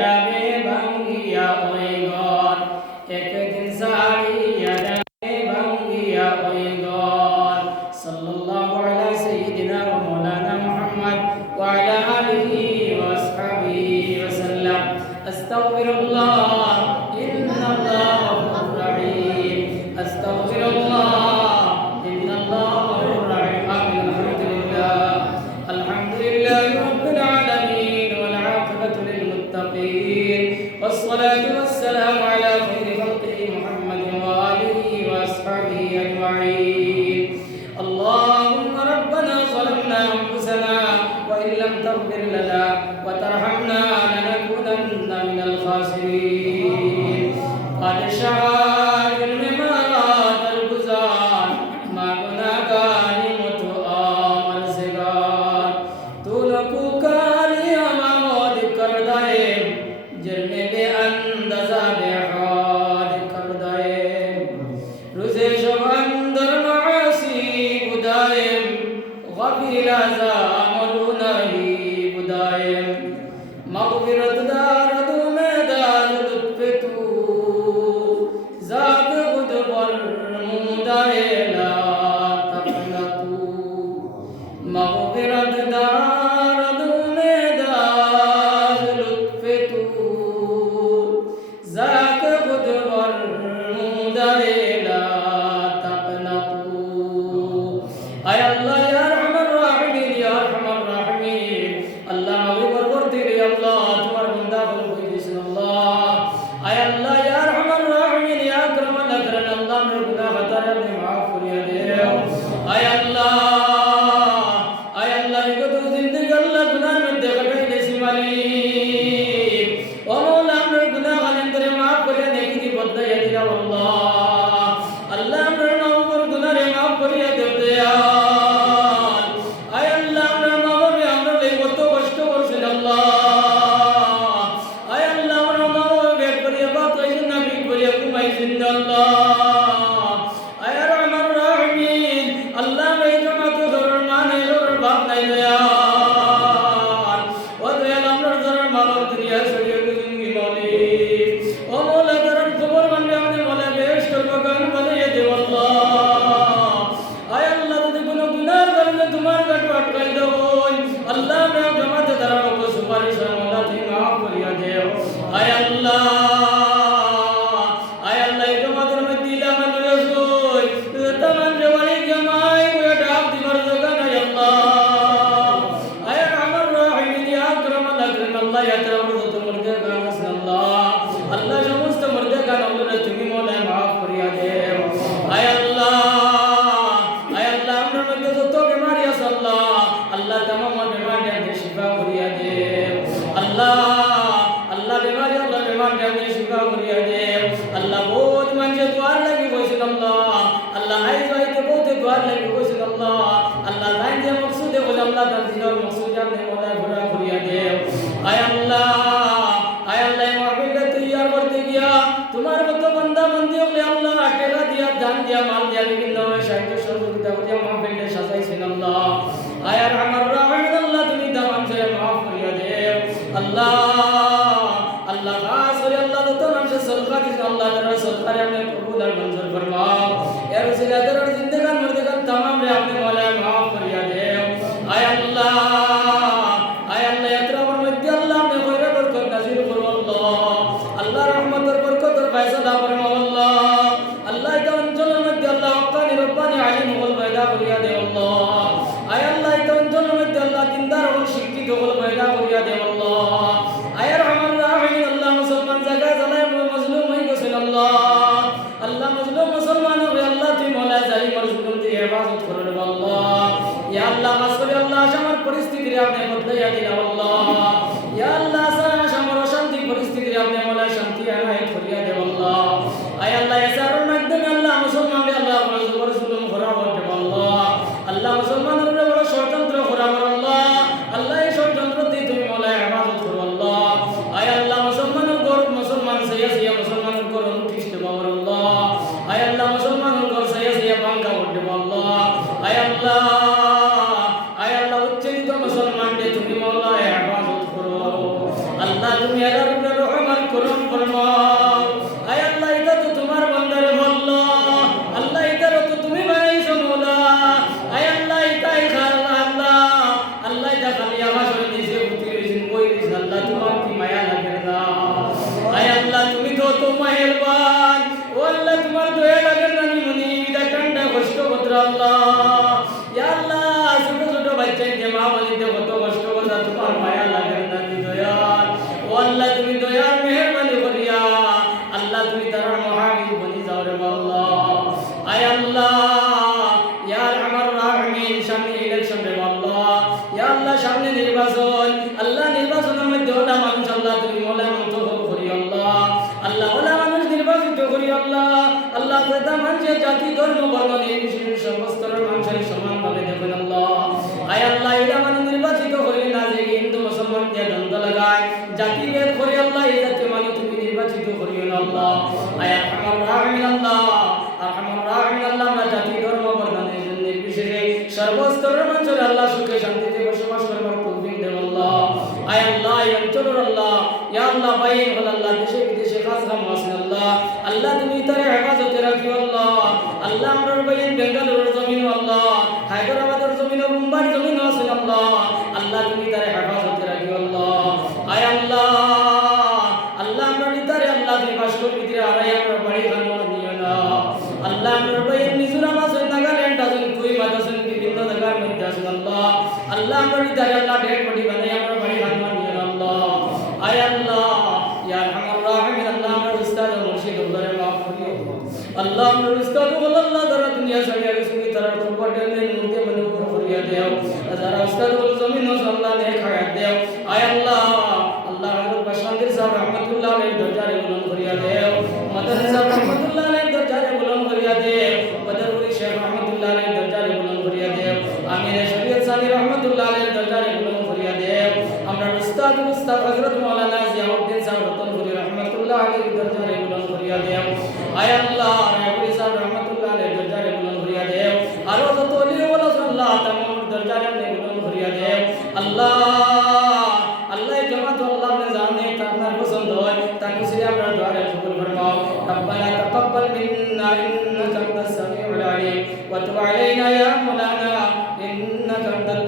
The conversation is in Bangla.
যাবে ভাঙ্গিয়া ওই ঘর, একদিন ছাড়িয়া যাবে ভাঙ্গিয়া ওই ঘর। সাল্লাল্লাহু আলা সাইয়্যিদিনা ওয়া মাওলানা মুহাম্মদ ওয়া আলা আলিহি ওয়া আসহাবিহি ওয়া সাল্লাম। আস্তাগফিরুল্লাহ ইন্নাল্লাহা গফুরুর রাহিম। আস্তাগফিরুল্লাহ ইন্নাল্লাহা গফুরুর রাহিম। আলহামদুলিল্লাহ আলহামদুলিল্লাহি রাব্বিল আলামিন ওয়াল আকিবাতু লিল মুত্তাকিন والصلاة والسلام على خير خلقه محمد وآله وأصحابه أجمعين. اللهم ربنا ظلمنا أنفسنا وإن لم تغفر لنا وترحمنا لنكونن من الخاسرين. قد شاء الممات البزار ما كنا كلمة آمر سگار تلقو كاري أمامود كردائم جرمي بأندازا بحاد كردائم روزي شواندر معاصي بدائم غفل زامرونهي بدائم مغفرت دار دومدار لطفتو زاد غدبر مدائلا تقنطو مغفرت دار دومدار لطفتو زاد غدبر مدائلا تقنطو আয় আল্লাহ ইয়া রহমান রাহিমিন ইয়া আরহামার রাহিমিন। আল্লাহ নবী পরবর্তীরে আল্লাহ তোমার বান্দা বলে কইছেন আল্লাহ আয় আল্লাহ ইয়া রহমান রাহিমিন ইয়া আকরামাল আকরাম আল্লাহ আমার গুনাহ খাতা আপনি maaf করিয়া দেও। আয় আল্লাহ বিগত জিন্দেগি আল্লাহ গুনাহের মধ্যে কাটাইতেছি মালিক ও মাওলা আমার গুনাহ খানিন্তরে maaf করিয়া নেকি দি বদলাইয়া দিলাম আল্লাহ। আল্লাহ আমার নওবর গুনাহে maaf করিয়া দেও দয়াল। আয় আল্লাহ আমার মা বাবা আমরা লাই কত কষ্ট করছেন আল্লাহ। আয় আল্লাহ আমার মা বাবা বেদ করিয়া বাত হইছেন না বিক করিয়া ঘুমাইছেন না আল্লাহ। আয় রহমান রাহিমিন আল্লাহ এই জামাত ধরার মা নাই ধরার বাপ নাই দয়াল। ও দয়াল আমরা ধরার মা বাপ দুনিয়া ছড়িয়ে দিন মালিক ও মাওলা ধরার খবর মানবে আপনি মাওলা বেশ করব গান বলিয়ে দেও আল্লাহ। আয় আল্লাহ যদি কোনো গুনাহ করলে তোমার কাছে আটকাই দাও আল্লাহ আমরা জামাতে ধরার উপর সুপারিশ মাওলা তুমি maaf করিয়া দেও। আয় আল্লাহ এই জামাতের মধ্যে ইলামা নয়াজ কই তামান জওয়ালি জামাই ওয়া ডাক দিবার জায়গা নাই আল্লাহ। আয় রহমান রাহিমিন ইয়া আকরামাল আকরাম আল্লাহ ইয়া তাওয়ার তোমার জায়গা আছে আল্লাহ। আল্লাহ সমস্ত মর্দে গান আল্লাহ তুমি মাওলা maaf করিয়া দেও। আয় আল্লাহ আমরা মধ্যে যত বিমারি আছে আল্লাহ আল্লাহ तमाम বিমারি শিফা করিয়া দেও আল্লাহ। বিমারি শিফা করিয়া দেও আল্লাহ। বহুত মানুষ দুয়ার লাগি বসেন আল্লাহ আই যাইতে বহুত দুয়ার লাগি বসেন আল্লাহ লাইন যে মকসুদে বলে আল্লাহ তার দিনের মকসুদ আপনি মোলা ঘোরা করিয়া দেও। আয় আল্লাহ মাহফিলটা তৈয়ার করতে গিয়া তোমার মতো বান্দা বান্দি হলে আল্লাহ টাকা দিয়া দান দিয়া মাল দিয়া বিভিন্ন সাহিত্য সহযোগিতা করিয়া মাহফিলটা সাজাইছেন আল্লাহ। আয় রহমান রাহিম আল্লাহ তুমি দামান করে maaf করিয়া দেও আল্লাহ। খাস করে আল্লাহ যত মানুষ সদকা দিয়েছেন আল্লাহ তাআলা সদকা আপনি কবুল আর মঞ্জুর ফরমাও। এর উসিলা দরার জিন্দেগান মর্দেগান तमाम রে আপনি মাওলা maaf করিয়া দেও। আয় আল্লাহ ইয়াত্রার মধ্যে আল্লাহ আপনি খৈর বরকত নাযিল করো আল্লাহ রহমতের বরকতের ফয়সালা ফরমাও আল্লাহ এই অঞ্চলের মধ্যে আল্লাহ হক্কানি রব্বানি আলিম হল পয়দা করিয়া দেও আল্লাহ। আয় আল্লাহ এই অঞ্চলের মধ্যে আল্লাহ দিনদার হল শিক্ষিত হল পয়দা করিয়া দেও আল্লাহ। আয় রহমান রাহিম আল্লাহ মুসলমান জায়গা জানায় মজলুম হয়ে গেছেন আল্লাহ। মজলুম মুসলমান হবে আল্লাহ তুমি মাওলা জালিম আর জুলুম থেকে হেফাজত করে আল্লাহ। দয়ার উপরে রহম আর করম ফরমাও। আয় আল্লাহ এটা তো তোমার বান্দারে বললো, আল্লাহ এটারও তো তুমি বানাইছো মওলা। আয় আল্লাহ এটাই আল্লাহ আল্লাহ আল্লাহ এটা খালি আকাশের নিচে উঠে রয়েছেন বই রয়েছেন, আল্লাহ তোমার কি মায়া লাগে না? আয় আল্লাহ তুমি তো মেহেরবান, ও আল্লাহ তোমার দয়া লাগে না নিমনি এটা ঠান্ডা কষ্ট করতে আল্লাহ। ইয়া আল্লাহ ছোট ছোট বাচ্চাকে মা বলিতে কত কষ্ট করতে তোমার মায়া লাগে না দয়াল। ও আল্লাহ তুমি দয়ার মেহেরবানি করিয়া আল্লাহ তুমি তার মহাবীর বনি যাও রে আল্লাহ। আয় আল্লাহ ইয়া আরহামার রাহিমিন সামনে ইলেকশন রে আল্লাহ, ইয়া আল্লাহ সামনে নির্বাচন, আল্লাহ নির্বাচনের মধ্যে ওলা মানুষ আল্লাহ তুমি মোলা মন্তব্য করি আল্লাহ। আল্লাহ ওলা মানুষ নির্বাচিত করি আল্লাহ। আল্লাহ প্রত্যেক মানুষের জাতি ধর্ম বর্ণ নির্বিশেষে সর্বস্তরের মানুষের সমানভাবে দেখুন আল্লাহ। আয় আল্লাহ এরা মানুষ নির্বাচিত করি না যে হিন্দু মুসলমান দিয়ে দ্বন্দ্ব লাগায় জাতিভেদ করে আল্লাহ এই জাতীয় মানুষ তুমি নির্বাচিত করিও না আল্লাহ। আয় আরহামার রাহিমিন আল্লাহ, আরহামার রাহিমিন আল্লাহ আমরা জাতি ধর্ম বর্ণ নির্বিশেষে সর্বস্তরের মানুষের আল্লাহ সুখে শান্তিতে বসবাস করবার তৌফিক দেন আল্লাহ। আয় আল্লাহ এই অঞ্চলের আল্লাহ ইয়া আল্লাহ বাইন হল আল্লাহ দেশে বিদেশে খাস খাম আছেন আল্লাহ, আল্লাহ তুমি তারে হেফাজতে রাখিও আল্লাহ। আল্লাহ আমরা বাইন বেঙ্গালুরুর জমিন আল্লাহ, হায়দ্রাবাদের জমিন, মুম্বাইর জমিন আছেন আল্লাহ, আল্লাহ তুমি তারে হেফাজতে রাখিও আল্লাহ। আয় আল্লাহ আল্লাহ আমরা নিতারে আল্লাহ তুমি বাসকর ভিতরে আড়াই আমরা বাড়ি খানো নিও না আল্লাহ। আমরা বাইন মিজোরাম আছেন, নাগাল্যান্ড আছেন, কুইমাত আছেন, বিভিন্ন জায়গার মধ্যে আছেন আল্লাহ, আল্লাহ আমরা নিতারে আল্লাহ ডেট বডি বানাই আমরা বাড়ি খানো নিও না আল্লাহ। আয় আল্লাহ ইয়া আরহামার রাহিমিন আল্লাহ আমরা উস্তাদ ও মুর্শিদ ওরে মাফ করিও আল্লাহ। আমরা উস্তাদ ও আল্লাহ যারা দুনিয়া ছাড়িয়া গেছে তারা প্রপার্টি মূর্তি মনে করিয়া দেও, যারা উস্তাদ ও জমিন ও আল্লাহ নে খায়া দেও। আয় আল্লাহ আল্লাহ হযরত বাশান্দির সাহেব রহমাতুল্লাহ আলাইহি দরজারে বুলন্দ করিয়া দেও, মাদানী সাহেব রহমাতুল্লাহ আলাইহি দরজারে বুলন্দ করিয়া দেও, বদরপুরি শেখ রহমাতুল্লাহ আলাইহি দরজারে বুলন্দ করিয়া দেও, আমির শরীয়ত সানি রহমাতুল্লাহ আলাইহি দরজারে বুলন্দ করিয়া দেও। আমরা উস্তাদ হযরত মাওলানা জিয়াউদ্দিন সাহেব রতনপুরি রহমাতুল্লাহ আলাইহি দরজারে বুলন্দ করিয়া দেও। আয় আল্লাহ রায়পুরি সাহেব রহমাতুল্লাহ আলাইহি দরজারে বুলন্দ করিয়া দেও, আরো যত ওলি ওয়ালা আল্লাহ তামাম দরজারে আপনি বুলন্দ করিয়া দেও আল্লাহ। আল্লাহ জামাত আল্লাহ ने जाने ताना पसंद होय ताकि से আমরা দোয়া কবুল ফরমাও। রব্বানা তাকাব্বাল মিন্না ইন্নাকা আনতাস সামিউল আলিম ওয়া তুব আলাইনা ইয়া মাওলানা ইন্নাকা আনতাত